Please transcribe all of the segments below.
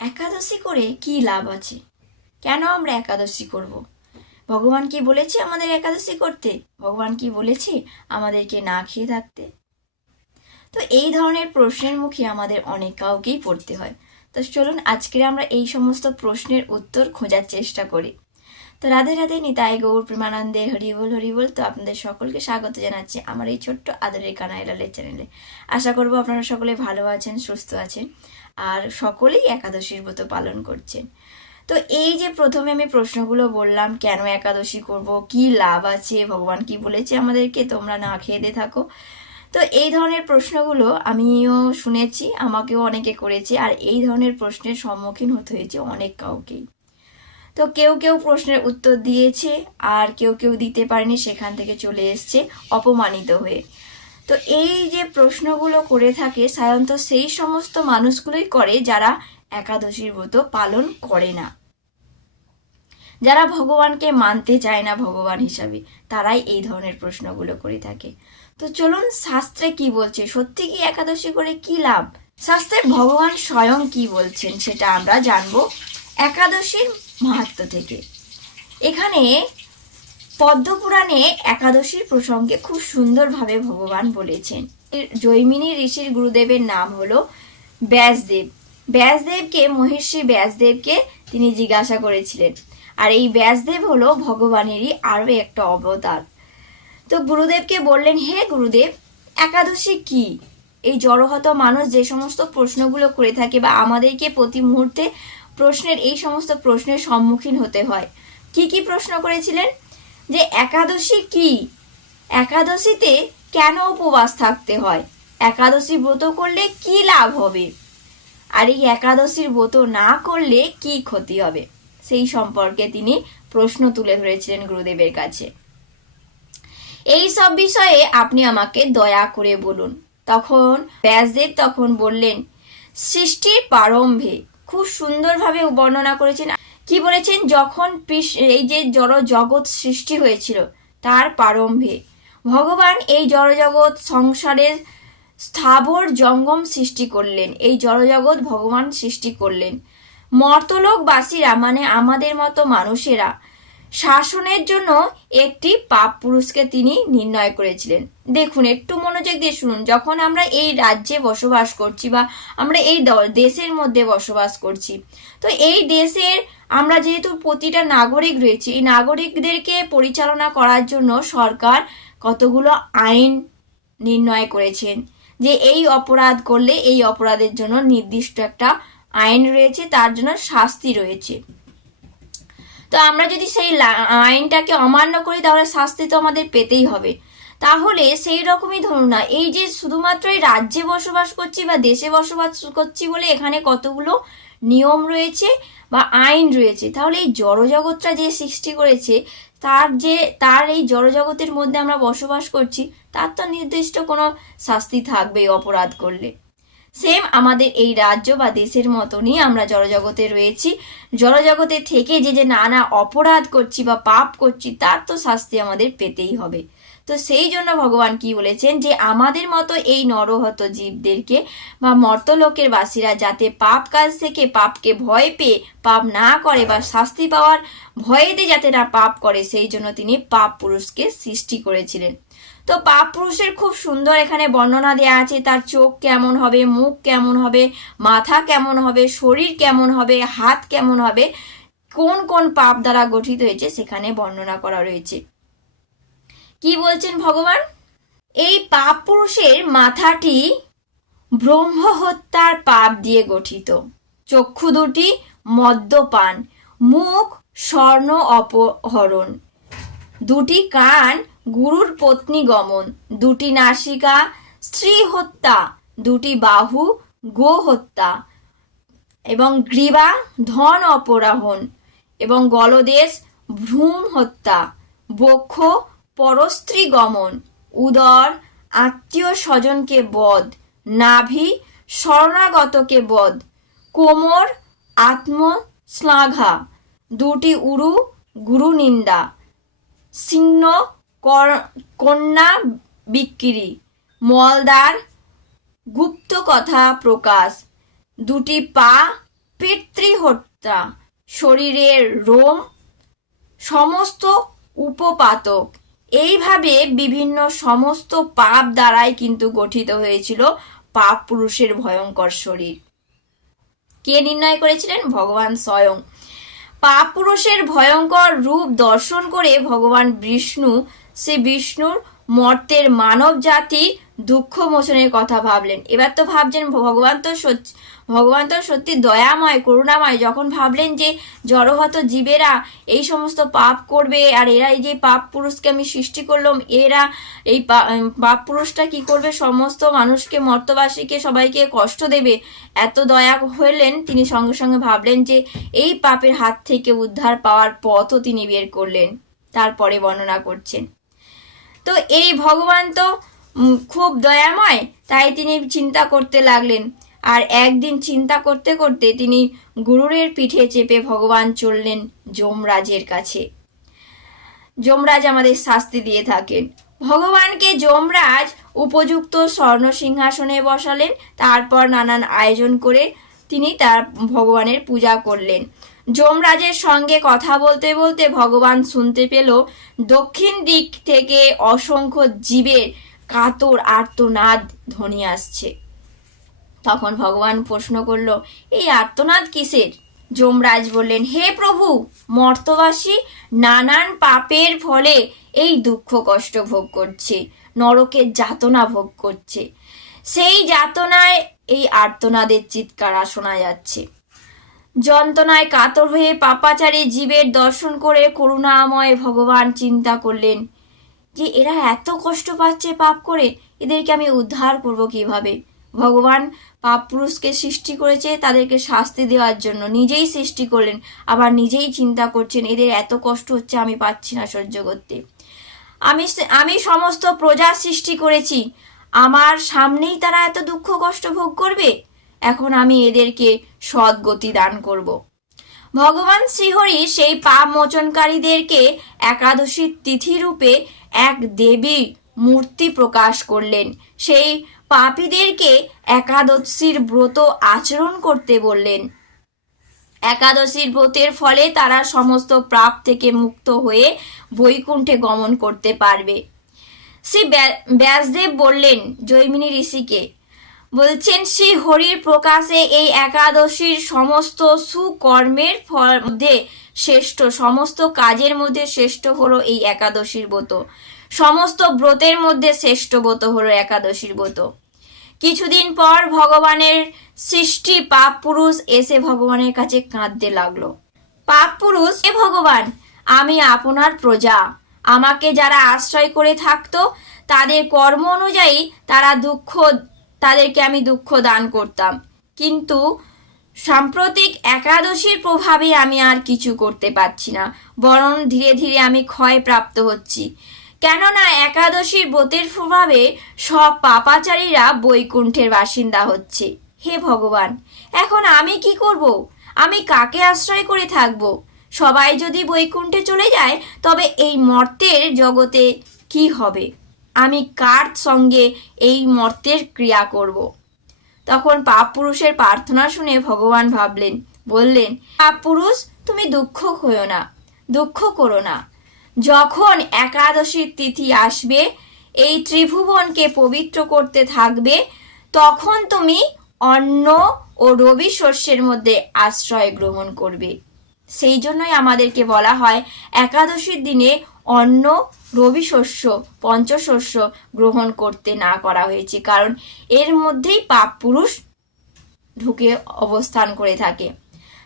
একাদশী করে কি লাভ আছে? কেন আমরা একাদশী করব? ভগবান কি বলেছে আমাদের একাদশী করতে? ভগবান কি বলেছে আমাদেরকে না খেয়ে থাকতে? তো এই ধরনের প্রশ্নের মুখে আমাদের অনেক কাউকেই পড়তে হয়। তো চলুন আজকে আমরা এই সমস্ত প্রশ্নের উত্তর খোঁজার চেষ্টা করি। তো রাধে রাধে, নিতাই গৌর, প্রেমানন্দে হরিবল হরিবল তো আপনাদের সকলকে স্বাগত জানাচ্ছি আমার এই ছোট্ট আদরের কানাইলালের চ্যানেলে আশা করব আপনারা সকলে ভালো আছেন, সুস্থ আছেন। আর সকলেই একাদশীর ব্রত পালন করছেন। তো এই যে প্রথমে আমি প্রশ্নগুলো বললাম, কেন একাদশী করব, কি লাভ আছে, ভগবান কি বলেছে আমাদেরকে, তোমরা না খেয়ে দিয়ে থাকো। তো এই ধরনের প্রশ্নগুলো আমিও শুনেছি, আমাকেও অনেকে করেছে, আর এই ধরনের প্রশ্নের সম্মুখীন হতে হয়েছে অনেক কাউকেই। তো কেউ কেউ প্রশ্নের উত্তর দিয়েছে, আর কেউ কেউ দিতে পারেনি, সেখান থেকে চলে এসছে অপমানিত হয়ে। তো এই যে প্রশ্নগুলো করে থাকে সাধারণত সেই সমস্ত মানুষগুলোই করে যারা একাদশীর ব্রত পালন করে না। যারা ভগবানকে মানতে চায় না ভগবান হিসাবে, তারাই এই ধরনের প্রশ্নগুলো করে থাকে। তো চলুন শাস্ত্রে কি বলছে? সত্যি কি একাদশী করে কি লাভ? শাস্ত্রে ভগবান স্বয়ং কি বলছেন সেটা আমরা জানব একাদশীর মাহাত্ম থেকে। এখানে পদ্মপুরাণে একাদশীর প্রসঙ্গে খুব সুন্দরভাবে ভগবান বলেছেন। জৈমিনী ঋষির গুরুদেবের নাম হলো ব্যাসদেব। ব্যাসদেবকে মহিষী ব্যাসদেবকে তিনি জিজ্ঞাসা করেছিলেন। আর এই ব্যাসদেব হলো ভগবানেরই আরও একটা অবতার। তো গুরুদেবকে বললেন, হে গুরুদেব, একাদশী কি? এই জড়হত মানুষ যে সমস্ত প্রশ্নগুলো করে থাকে বা আমাদেরকে প্রতি মুহূর্তে প্রশ্নের, এই সমস্ত প্রশ্নের সম্মুখীন হতে হয়। কি কি প্রশ্ন করেছিলেন? যে একাদশী কি? একাদশীতে কেন উপবাস থাকতে হয়? একাদশী ব্রত করলে কি লাভ হবে? আর এই একাদশীর ব্রত না করলে কি ক্ষতি হবে? সেই সম্পর্কে তিনি প্রশ্ন তুলে ধরেছিলেন গুরুদেবের কাছে। এই সব বিষয়ে আপনি আমাকে দয়া করে বলুন। তখন ব্যাসদেব তখন বললেন, সৃষ্টির প্রারম্ভে খুব সুন্দরভাবে বর্ণনা করেছেন কি বলেছেন? যখন এই যে জড় জগৎ সৃষ্টি হয়েছিল, তার প্রারম্ভে। ভগবান এই জড়জগৎ সংসারের স্থাবর জঙ্গম সৃষ্টি করলেন। এই জড়জগৎ ভগবান সৃষ্টি করলেন। মর্তলোকবাসীরা মানে আমাদের মতো মানুষেরা শাসনের জন্য একটি পাপ পুরুষকে তিনি নির্ণয় করেছিলেন। দেখুন, একটু মনোযোগ দিয়ে শুনুন। যখন আমরা এই রাজ্যে বসবাস করছি বা আমরা এই দেশের মধ্যে বসবাস করছি, তো এই দেশের আমরা যেহেতু প্রতিটা নাগরিক রয়েছি, এই নাগরিকদেরকে পরিচালনা করার জন্য সরকার কতগুলো আইন নির্ণয় করেছেন যে এই অপরাধ করলে এই অপরাধের জন্য নির্দিষ্ট একটা আইন রয়েছে, তার জন্য শাস্তি রয়েছে। তো আমরা যদি সেই আইনটাকে অমান্য করি, তাহলে শাস্তি তো আমাদের পেতেই হবে। তাহলে সেই রকমই ধরুন না, এই যে শুধুমাত্র এই রাজ্যে বসবাস করছি বা দেশে বসবাস করছি বলে এখানে কতগুলো নিয়ম রয়েছে বা আইন রয়েছে, তাহলে এই জড়জগৎটা যে সৃষ্টি করেছে, তার যে, তার এই জড়জগতের মধ্যে আমরা বসবাস করছি, তার তো নির্দিষ্ট কোনো শাস্তি থাকবে অপরাধ করলে। সেম আমাদের এই রাজ্য বা দেশের মতনই আমরা জড়জগতে রয়েছি। জড়জগতে থেকে যে যে নানা অপরাধ করছি বা পাপ করছি, তার তো শাস্তি আমাদের পেতেই হবে। তো সেই জন্য ভগবান কি বলেছেন যে, আমাদের মতো এই নরহত জীবদেরকে বা মর্তলোকের বাসীরা যাতে পাপ কাজ থেকে পাপকে ভয় পেয়ে পাপ না করে বা শাস্তি পাওয়ার ভয়েতে যাতে না পাপ করে, সেই জন্য তিনি পাপ পুরুষকে সৃষ্টি করেছিলেন। তো পাপ পুরুষের খুব সুন্দর এখানে বর্ণনা দেওয়া আছে, তার চোখ কেমন হবে, মুখ কেমন হবে, মাথা কেমন হবে, শরীর কেমন হবে, হাত কেমন হবে, কোন কোন পাপ দ্বারা গঠিত হয়েছে সেখানে বর্ণনা করা রয়েছে। কি বলছেন ভগবান? এই পাপ পুরুষের মাথাটি ব্রহ্ম হত্যার পাপ দিয়ে গঠিত। চক্ষু দুটি মদ্যপান, মুখ স্বর্ণ অপহরণ। দুটি কান, গুরুর পত্নী গমন, দুটি নাসিকা, স্ত্রী হত্যা, দুটি বাহু, গো হত্যা এবং গ্রীবা, ধন অপরাহন এবং গলদেশ ভ্রূম হত্যা, বক্ষ, পরস্ত্রী গমন, উদর, আত্মীয় স্বজনকে বধ, নাভি, শরণাগতকে বধ, কোমর আত্মশ্লাঘা দুটি উরু, গুরু নিন্দা। কর- কন্যা বিক্রি। মলদার গুপ্ত কথা প্রকাশ। দুটি পা পিতৃহত্যা। শরীরের রোম, সমস্ত উপপাতক। এইভাবে বিভিন্ন সমস্ত পাপ দ্বারাই কিন্তু গঠিত হয়েছিল পাপ পুরুষের ভয়ঙ্কর শরীর। কে নির্ণয় করেছিলেন? ভগবান স্বয়ং। পাপ পুরুষের ভয়ঙ্কর রূপ দর্শন করে ভগবান বিষ্ণু শ্রী বিষ্ণুর মর্তের মানব জাতি দুঃখ মোচনের কথা ভাবলেন। এবার তো ভাবছেন, ভগবান তো ভগবান তো সত্যি দয়াময়, করুণাময়। যখন ভাবলেন যে জড়হত জীবেরা এই সমস্ত পাপ করবে আর এরা এই যে পাপ পুরুষকে আমি সৃষ্টি করলাম, এরা এই পাপ পুরুষটা কি করবে? সমস্ত মানুষকে, মর্তবাসীকে সবাইকে কষ্ট দেবে? এত দয়া হলেন তিনি সঙ্গে সঙ্গে ভাবলেন যে এই পাপের হাত থেকে উদ্ধার পাওয়ার পথও তিনি বের করলেন। তারপরে বর্ণনা করছেন। তো এই ভগবান তো খুব দয়াময়, তাই তিনি চিন্তা করতে লাগলেন। আর একদিন চিন্তা করতে করতে তিনি গুরুরের পিঠে চেপে ভগবান চললেন যমরাজের কাছে। যমরাজ আমাদের শাস্তি দিয়ে থাকেন। ভগবানকে যমরাজ উপযুক্ত স্বর্ণ সিংহাসনে বসালেন, তারপর নানান আয়োজন করে তিনি তার ভগবানের পূজা করলেন। যমরাজের সঙ্গে কথা বলতে বলতে ভগবান শুনতে পেল, দক্ষিণ দিক থেকে অসংখ্য জীবের কাতর আর্তনাদ ধ্বনি আসছে। তখন ভগবান প্রশ্ন করল, এই আর্তনাদ কিসের? যমরাজ বললেন, হে প্রভু, মর্তবাসী নানান পাপের ফলে এই দুঃখ কষ্ট ভোগ করছে, নরকের যাতনা ভোগ করছে। সেই যাতনায় এই আর্তনাদের চিৎকার শোনা যাচ্ছে। যন্ত্রণায় কাতর হয়ে পাপাচারী জীবের দর্শন করে করুণাময় ভগবান চিন্তা করলেন যে এরা এত কষ্ট পাচ্ছে পাপ করে? এদেরকে আমি উদ্ধার করব কীভাবে? ভগবান পাপ পুরুষকে সৃষ্টি করেছে তাদেরকে শাস্তি দেওয়ার জন্য। নিজেই সৃষ্টি করলেন, আবার নিজেই চিন্তা করছেন, এদের এত কষ্ট হচ্ছে, আমি পাচ্ছি না সহ্য করতে। আমি আমি সমস্ত প্রজা সৃষ্টি করেছি। আমার সামনেই তারা এত দুঃখ কষ্ট ভোগ করবে? এখন আমি এদেরকে সদ্গতি দান করব। ভগবান শ্রীহরি সেই পাপ মোচনকারীদেরকে একাদশীর তিথি রূপে এক দেবী মূর্তি প্রকাশ করলেন। সেই পাপীদেরকে একাদশীর ব্রত আচরণ করতে বললেন। একাদশীর ব্রতের ফলে তারা সমস্ত পাপ থেকে মুক্ত হয়ে বৈকুণ্ঠে গমন করতে পারবে। শ্রী ব্য- ব্যাসদেব বললেন, জৈমিনী ঋষিকে বলছেন, শ্রী হরির প্রকাশে এই একাদশীর সমস্ত সুকর্মের ফল মধ্যে শ্রেষ্ঠ, সমস্ত কাজের মধ্যে শ্রেষ্ঠ হলো এই একাদশীর ব্রত। সমস্ত ব্রতের মধ্যে শ্রেষ্ঠ ব্রত হলো একাদশীর ব্রত। কিছুদিন পর ভগবানের সৃষ্টি পাপ পুরুষ এসে ভগবানের কাছে কাঁদতে লাগল। পাপ পুরুষ এ ভগবান, আমি আপনার প্রজা। আমাকে যারা আশ্রয় করে থাকতো, তাদের কর্ম অনুযায়ী তারা দুঃখ তাদেরকে আমি দুঃখ দান করতাম। কিন্তু সাম্প্রতিক একাদশীর প্রভাবে আমি আর কিছু করতে পারছি না, বরং ধীরে ধীরে আমি ক্ষয় প্রাপ্ত হচ্ছি। কেননা একাদশীর ব্রতের প্রভাবে সব পাপাচারীরা বৈকুণ্ঠের বাসিন্দা হচ্ছে। হে ভগবান, এখন আমি কি করব? আমি কাকে আশ্রয় করে থাকব? সবাই যদি বৈকুণ্ঠে চলে যায়, তবে এই মর্তের জগতে কি হবে? আমি কার সঙ্গে এই মর্তের ক্রিয়া করব? তখন পাপ পুরুষের প্রার্থনা শুনে ভগবান ভাবলেন, বললেন পাপ পুরুষ তুমি দুঃখ হইও না, দুঃখ করো না। যখন একাদশীর তিথি আসবে, এই ত্রিভুবনকে পবিত্র করতে থাকবে, তখন তুমি অন্ন ও রবি শস্যের মধ্যে আশ্রয় গ্রহণ করবে। সেই জন্যই আমাদেরকে বলা হয়, একাদশীর দিনে অন্ন রবি শস্য পঞ্চশস্য গ্রহণ করতে না করা হয়েছে, কারণ এর মধ্যেই পাপ পুরুষ ঢুকে অবস্থান করে থাকে।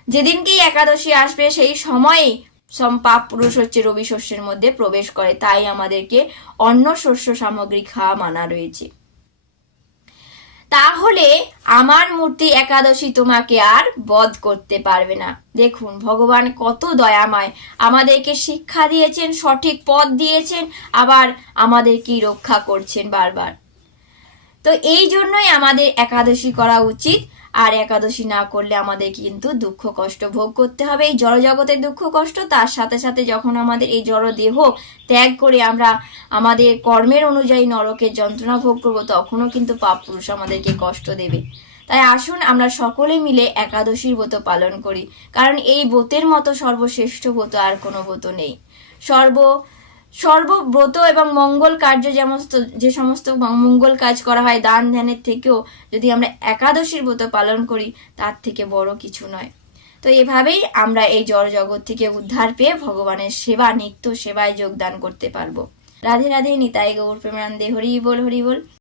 যেদিনকেই একাদশী আসবে, সেই সময়ে সম পাপ পুরুষ হচ্ছে রবি শস্যের মধ্যে প্রবেশ করে। তাই আমাদেরকে অন্য শস্য সামগ্রী খাওয়া মানা রয়েছে। তাহলে আমার মূর্তি একাদশী তোমাকে আর বধ করতে পারবে না। দেখুন, ভগবান কত দয়াময়। আমাদেরকে শিক্ষা দিয়েছেন, সঠিক পথ দিয়েছেন, আবার আমাদেরকে রক্ষা করছেন বারবার। তো এই জন্যই আমাদের একাদশী করা উচিত। আর একাদশী না করলে আমাদের কিন্তু দুঃখ কষ্ট ভোগ করতে হবে। এই জড়জগতের দুঃখ কষ্ট, তার সাথে সাথে যখন আমাদের এই জড় দেহ ত্যাগ করে আমরা আমাদের কর্মের অনুযায়ী নরকের যন্ত্রণা ভোগ করব, তখনও কিন্তু পাপ পুরুষ আমাদেরকে কষ্ট দেবে। তাই আসুন আমরা সকলে মিলে একাদশীর ব্রত পালন করি। কারণ এই ব্রতের মতো সর্বশ্রেষ্ঠ ব্রত আর কোনো ব্রত নেই। সর্ব সর্বব্রত এবং মঙ্গল কার্য যেমন যে সমস্ত মঙ্গল কাজ করা হয় দান ধ্যানের থেকেও যদি আমরা একাদশীর ব্রত পালন করি, তার থেকে বড় কিছু নয়। তো এভাবেই আমরা এই জড় জগৎ থেকে উদ্ধার পেয়ে ভগবানের সেবা, নিত্য সেবায় যোগদান করতে পারব। রাধে রাধে, নিতাই গৌর প্রেমানন্দে, হরি বল হরি বল।